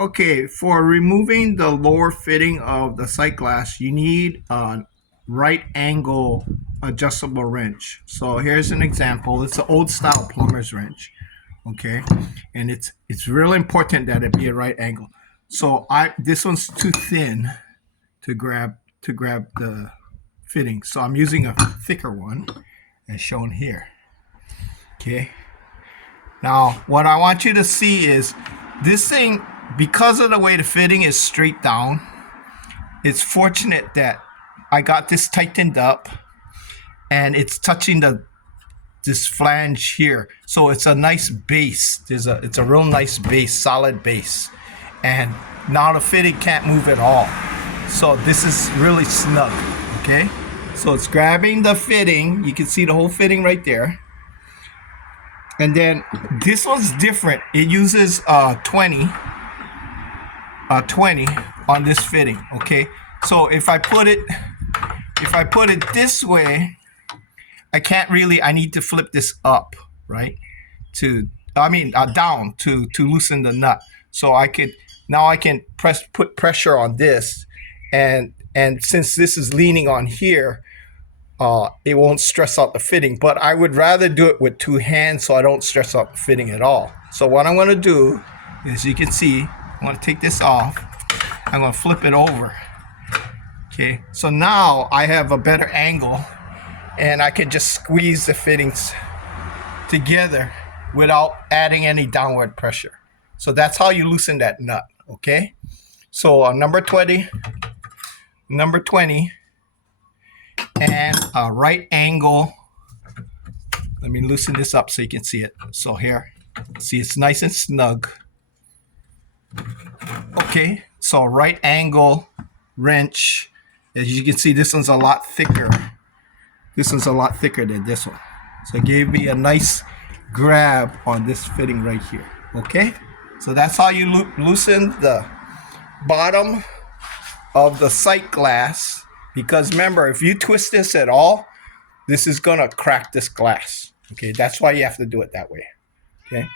Okay, for removing the lower fitting of the sight glass, you need a right angle adjustable wrench. So here's an example. It's an old style plumber's wrench. Okay, and it's really important that it be a right angle. So this one's too thin to grab the fitting. So I'm using a thicker one as shown here. Okay. Now, what I want you to see is this thing, because of the way the fitting is straight down, it's fortunate that I got this tightened up and it's touching this flange here. So it's a nice base. It's a real nice base, solid base. And now the fitting can't move at all. So this is really snug, okay? So it's grabbing the fitting. You can see the whole fitting right there. And then this one's different. It uses 20 on this fitting, okay? So if I put it this way, I need to flip this up, right? Down to loosen the nut. So I can put pressure on this, and since this is leaning on here, it won't stress out the fitting. But I would rather do it with two hands so I don't stress out the fitting at all. So what I'm going to do is, you can see, I'm going to take this off. I'm going to flip it over. Okay, so now I have a better angle and I can just squeeze the fittings together without adding any downward pressure. So that's how you loosen that nut, okay? So number 20, and a right angle. Let me loosen this up so you can see it. So here, see, it's nice and snug. Okay, so right angle wrench. As you can see, this one's a lot thicker. This one's a lot thicker than this one. So it gave me a nice grab on this fitting right here. Okay, so that's how you loosen the bottom of the sight glass. Because remember, if you twist this at all, this is gonna crack this glass. Okay, that's why you have to do it that way. Okay.